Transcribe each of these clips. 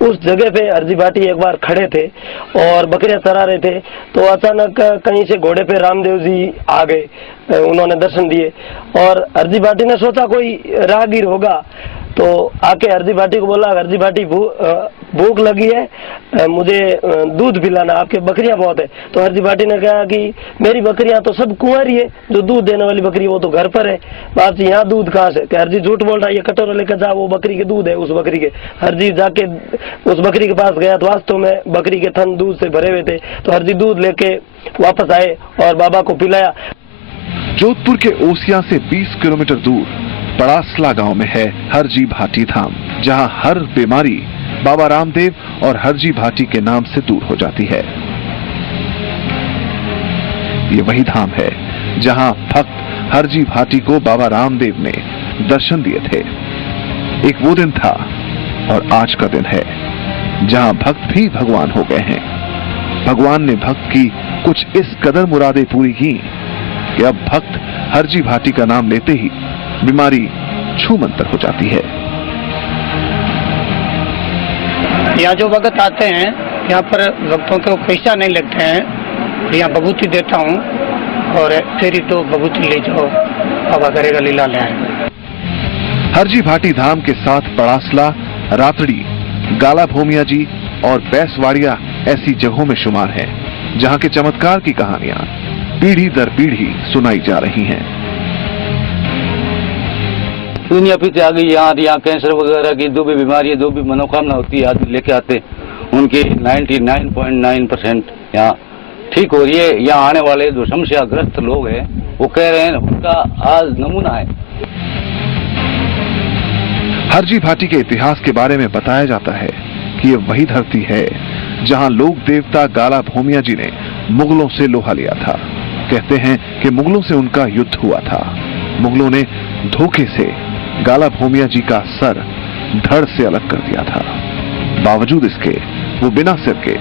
उस जगह पे हरजी भाटी एक बार खड़े थे और बकरियां चरा रहे थे, तो अचानक कहीं से घोड़े पे रामदेव जी आ गए, उन्होंने दर्शन दिए और हरजी भाटी ने सोचा कोई राहगीर होगा, तो आके हरजी भाटी को बोला, हरजी भाटी भूख लगी है, मुझे दूध पिलाना, आपके बकरियां बहुत है। तो हरजी भाटी ने कहा कि मेरी बकरियां तो सब कुंवारी है, जो दूध देने वाली बकरी वो तो घर पर है, बाप जी यहाँ दूध कहाँ से? हरजी झूठ बोल रहा है, ये कटोरा लेकर जा, वो बकरी के दूध है उस बकरी के। हरजी जाके उस बकरी के पास गया तो वास्तव में बकरी के थन दूध से भरे हुए थे, तो हरजी दूध लेके वापस आए और बाबा को पिलाया। जोधपुर के ओसिया से 20 किलोमीटर दूर पड़ासला गांव में है हरजी भाटी धाम, जहां हर बीमारी बाबा रामदेव और हरजी भाटी के नाम से दूर हो जाती है। ये वही धाम है जहां भक्त हरजी भाटी को बाबा रामदेव ने दर्शन दिए थे। एक वो दिन था और आज का दिन है जहां भक्त भी भगवान हो गए हैं। भगवान ने भक्त की कुछ इस कदर मुरादें पूरी की कि अब भक्त हरजी भाटी का नाम लेते ही बीमारी छूमंतर हो जाती है। यहाँ जो भगत आते हैं, यहाँ पर भक्तों को पैसा नहीं लगते हैं, यहाँ भभूति देता हूँ और तेरी तो भभूति ले जाओ, बाबा करेगा लीला ले आए। हरजी भाटी धाम के साथ पड़ासला, रातड़ी, गाला भोमिया जी और बैसवाड़िया ऐसी जगहों में शुमार है जहाँ के चमत्कार की कहानियां पीढ़ी दर पीढ़ी सुनाई जा रही हैं। दुनिया पीछे आ गई। यहाँ कैंसर वगैरह की जो भी बीमारी है, जो भी मनोकामना होती है, आदमी लेके आते, उनकी 99.9% यहाँ ठीक हो रही है। यहाँ आने वाले जो समस्याग्रस्त लोग हैं वो कह रहे हैं उनका आज नमूना है। हरजी भाटी के इतिहास के बारे में बताया जाता है कि ये वही धरती है जहां लोक देवता गाला भोमिया जी ने मुगलों से लोहा लिया था। कहते हैं कि मुगलों से उनका युद्ध हुआ था। मुगलों ने धोखे से गाला भोमिया जी का सर धड़ से अलग कर दिया था। बावजूद इसके वो बिना सिर के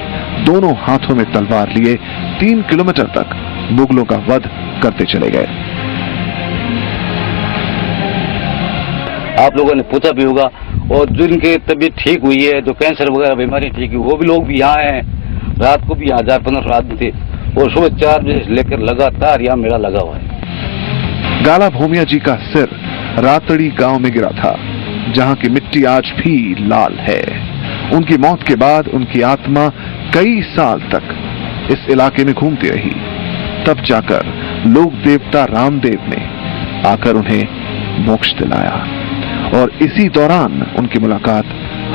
दोनों हाथों में तलवार लिए 3 किलोमीटर तक मुगलों का वध करते चले गए। आप लोगों ने पूछा भी होगा, और जिनकी तबीयत ठीक हुई है, जो कैंसर वगैरह बीमारी ठीक हुई, वो भी लोग भी यहाँ हैं। रात को भी 1000-1500 आदमी थे और सुबह 4 बजे से लेकर लगातार यहाँ मेला लगा हुआ है। गाला भोमिया जी का सिर रातड़ी गांव में गिरा था, जहां की मिट्टी आज भी लाल है। उनकी मौत के बाद उनकी आत्मा कई साल तक इस इलाके में घूमती रही। तब जाकर लोक देवता रामदेव ने आकर उन्हें मोक्ष दिलाया और इसी दौरान उनकी मुलाकात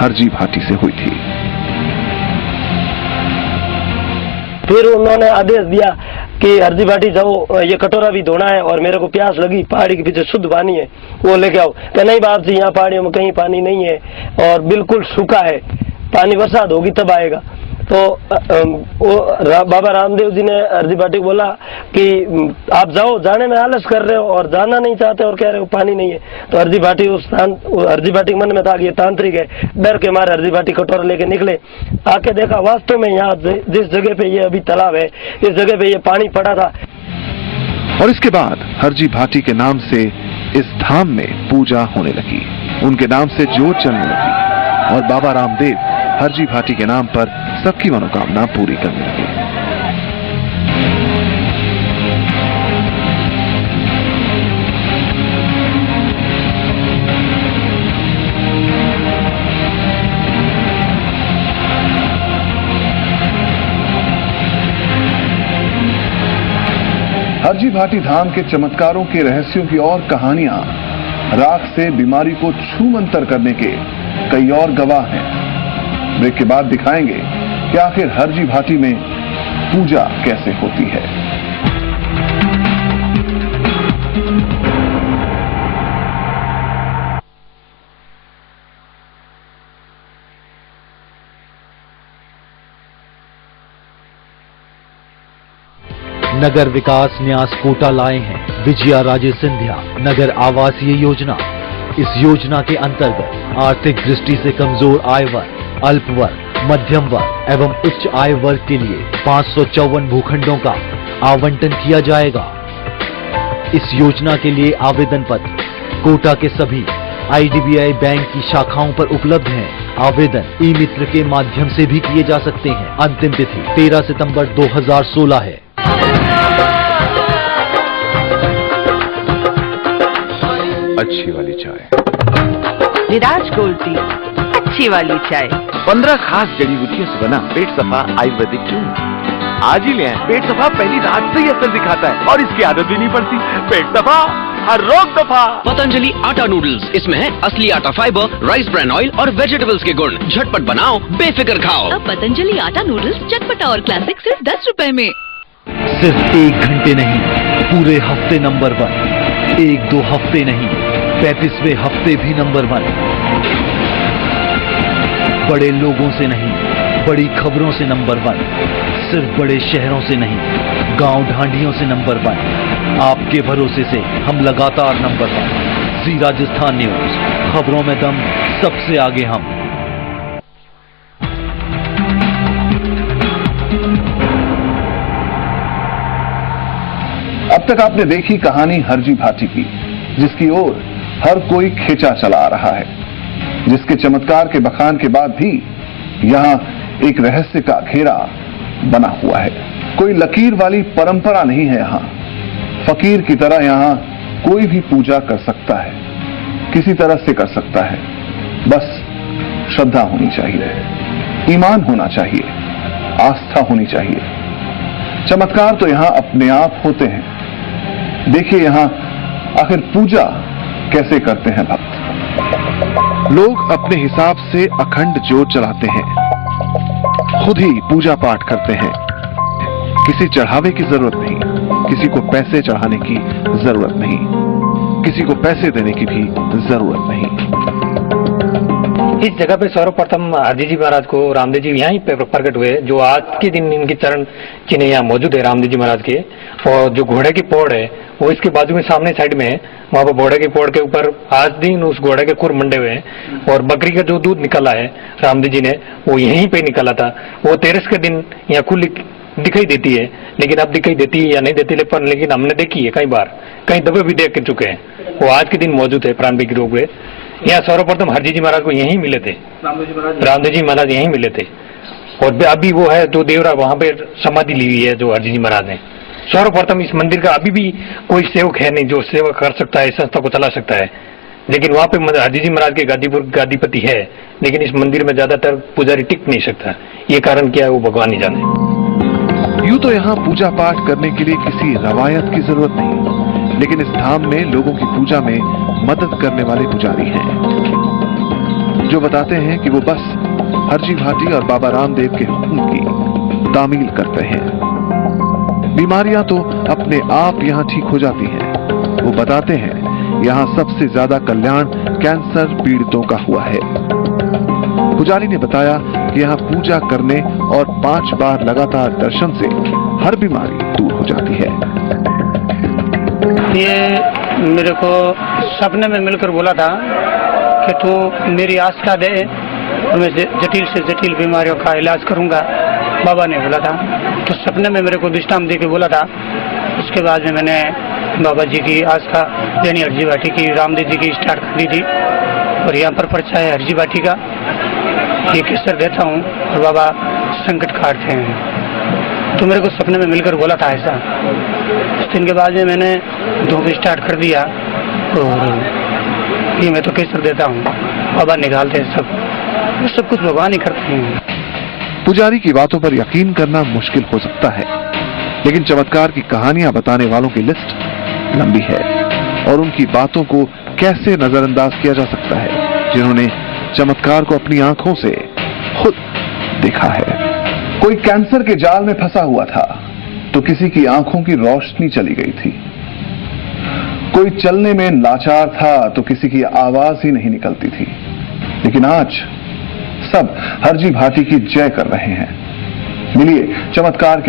हरजी भाटी से हुई थी। फिर उन्होंने आदेश दिया कि हरजी भाटी जाओ, ये कटोरा भी धोना है और मेरे को प्यास लगी, पहाड़ी के पीछे शुद्ध पानी है, वो लेके आओ। कि नहीं बाप जी, यहाँ पहाड़ियों में कहीं पानी नहीं है और बिल्कुल सूखा है, पानी बरसात होगी तब आएगा। तो बाबा रामदेव जी ने हरजी भाटी को बोला कि आप जाओ, जाने में आलस कर रहे हो और जाना नहीं चाहते और कह रहे हो पानी नहीं है। तो हरजी भाटी हरजी भाटी के मन में था कि ये तांत्रिक है, डर के मारे हरजी भाटी कटोरा लेके निकले। आके देखा वास्तव में यहाँ जिस जगह पे ये अभी तालाब है, इस जगह पे ये पानी पड़ा था। और इसके बाद हरजी भाटी के नाम से इस धाम में पूजा होने लगी, उनके नाम से जोत चलने लगी और बाबा रामदेव हरजी भाटी के नाम पर सबकी मनोकामना पूरी करने लगे। हरजी भाटी धाम के चमत्कारों के रहस्यों की और कहानियां, राख से बीमारी को छूमंतर करने के कई और गवाह हैं। ब्रेक के बाद दिखाएंगे कि आखिर हरजी भाटी में पूजा कैसे होती है। नगर विकास न्यास कोटा लाए हैं विजया राजे सिंधिया नगर आवासीय योजना। इस योजना के अंतर्गत आर्थिक दृष्टि से कमजोर आय वर्ग, अल्प वर्ग, मध्यम वर्ग एवं उच्च आय वर्ग के लिए 554 भूखंडों का आवंटन किया जाएगा। इस योजना के लिए आवेदन पत्र कोटा के सभी IDBI बैंक की शाखाओं पर उपलब्ध हैं। आवेदन ई मित्र के माध्यम से भी किए जा सकते हैं। अंतिम तिथि 13 सितंबर 2016 है। अच्छी वाली चाय, विराज गोल्ड टी, अच्छी वाली चाय। 15 खास जड़ी बूटियों से बना पेट सफा आयुर्वेदिक चूर्ण आज ही ले आए। पेट सफा पहली रात से ही असर दिखाता है और इसकी आदत भी नहीं पड़ती। पेट सफा हर रोग दफा। पतंजलि आटा नूडल्स, इसमें है असली आटा फाइबर, राइस ब्रान ऑयल और वेजिटेबल्स के गुण। झटपट बनाओ, बेफिक्र खाओ। अब पतंजलि आटा नूडल्स चटपटा और क्लासिक सिर्फ 10 रुपए में। सिर्फ 1 घंटे नहीं, पूरे हफ्ते नंबर 1। 1-2 हफ्ते नहीं, 35वें हफ्ते भी नंबर 1। बड़े लोगों से नहीं, बड़ी खबरों से नंबर 1। सिर्फ बड़े शहरों से नहीं, गांव ढांडियों से नंबर 1। आपके भरोसे से हम लगातार नंबर 1। जी राजस्थान न्यूज, खबरों में दम, सबसे आगे हम। अब तक आपने देखी कहानी हरजी भाटी की, जिसकी ओर हर कोई खींचा चला आ रहा है, जिसके चमत्कार के बखान के बाद भी यहाँ एक रहस्य का घेरा बना हुआ है। कोई लकीर वाली परंपरा नहीं है यहाँ। फकीर की तरह यहाँ कोई भी पूजा कर सकता है, किसी तरह से कर सकता है। बस श्रद्धा होनी चाहिए, ईमान होना चाहिए, आस्था होनी चाहिए। चमत्कार तो यहाँ अपने आप होते हैं। देखिए यहाँ आखिर पूजा कैसे करते हैं भक्त। लोग अपने हिसाब से अखंड ज्योत जलाते हैं, खुद ही पूजा पाठ करते हैं। किसी चढ़ावे की जरूरत नहीं, किसी को पैसे चढ़ाने की जरूरत नहीं, किसी को पैसे देने की भी जरूरत नहीं। इस जगह पे सर्वप्रथम हरजी जी महाराज को रामदेव जी यहाँ ही प्रकट हुए, जो आज के दिन इनकी चरण चिन्ह यहाँ मौजूद है रामदेव जी महाराज के। और जो घोड़े की पौड़ है वो इसके बाजू में सामने साइड में है, वहाँ पर घोड़े की पौड़ के ऊपर आज दिन उस घोड़े के खुर मंडे हुए हैं। और बकरी का जो दूध निकला है रामदेव जी ने, वो यहीं पे निकला था। वो 13 के दिन यहाँ खुली दिखाई देती है, लेकिन अब दिखाई देती है या नहीं देती, लेकिन हमने देखी है कई बार, कई दफे भी देख चुके हैं। वो आज के दिन मौजूद है प्राणभिक रोग हुए। यहाँ सर्वप्रथम हरजी जी महाराज को यहीं मिले थे, रामदेव जी महाराज यहीं मिले थे। और अभी वो है जो देवरा वहां पे समाधि ली हुई है जो हरजी जी महाराज ने। सर्वप्रथम इस मंदिर का अभी भी कोई सेवक है नहीं जो सेवा कर सकता है, संस्था को चला सकता है। लेकिन वहां पे हरजी जी महाराज के गादीपति है, लेकिन इस मंदिर में ज्यादातर पुजारी टिक नहीं सकता। ये कारण क्या है वो भगवान ही जाने। यूं तो यहाँ पूजा पाठ करने के लिए किसी रवायत की जरूरत नहीं, लेकिन इस धाम में लोगों की पूजा में मदद करने वाले पुजारी हैं, जो बताते हैं कि वो बस हरजी भाटी और बाबा रामदेव के हुक्म की तामील करते हैं। बीमारियां तो अपने आप यहाँ ठीक हो जाती हैं। वो बताते हैं यहाँ सबसे ज्यादा कल्याण कैंसर पीड़ितों का हुआ है। पुजारी ने बताया कि यहाँ पूजा करने और 5 बार लगातार दर्शन से हर बीमारी दूर हो जाती है। ये मेरे को सपने में मिलकर बोला था कि तू मेरी आस्था दे और मैं जटिल से जटिल बीमारियों का इलाज करूंगा, बाबा ने बोला था। तो सपने में मेरे को विश्राम दे के बोला था। उसके बाद में मैंने बाबा जी की आस्था यानी हरजी भाटी की, रामदेव जी की स्टार्ट कर दी थी। और यहाँ पर पर्चा है हरजी भाटी का, ये केसर देता हूँ और बाबा संकट काटते हैं। तो मेरे को सपने में मिलकर बोला था ऐसा। उस दिन के बाद में मैंने धूप स्टार्ट कर दिया और ये मैं तो केसर देता हूँ, बाबा निकालते हैं सब कुछ भगवान ही करते हैं। पुजारी की बातों पर यकीन करना मुश्किल हो सकता है, लेकिन चमत्कार की कहानियां बताने वालों की लिस्ट लंबी है और उनकी बातों को कैसे नजरअंदाज किया जा सकता है जिन्होंने चमत्कार को अपनी आंखों से खुद देखा है। कोई कैंसर के जाल में फंसा हुआ था तो किसी की आंखों की रोशनी चली गई थी। कोई चलने में लाचार था तो किसी की आवाज ही नहीं निकलती थी। लेकिन आज सब हरजी भाटी की जय कर रहे हैं। मिलिए चमत्कार के